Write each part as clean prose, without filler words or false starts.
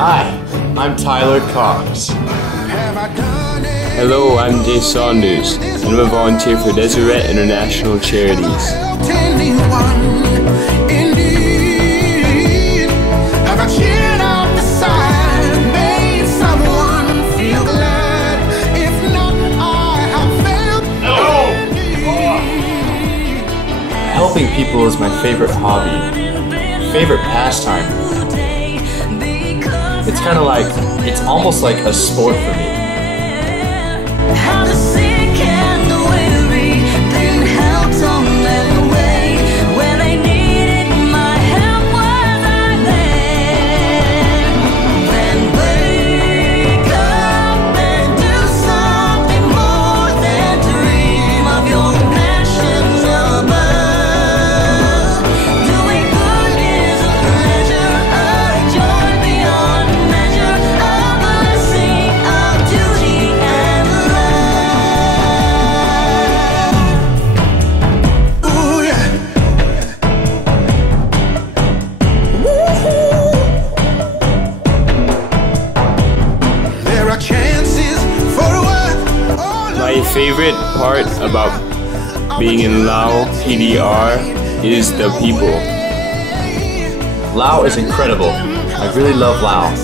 Hi, I'm Tyler Cox. Hello, I'm Jay Saunders, and I'm a volunteer for Deseret International Charities. Helping people is my favorite hobby, favorite pastime. It's kind of like, it's almost like a sport for me. My favorite part about being in Lao PDR is the people. Lao is incredible. I really love Lao.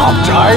Khóc trời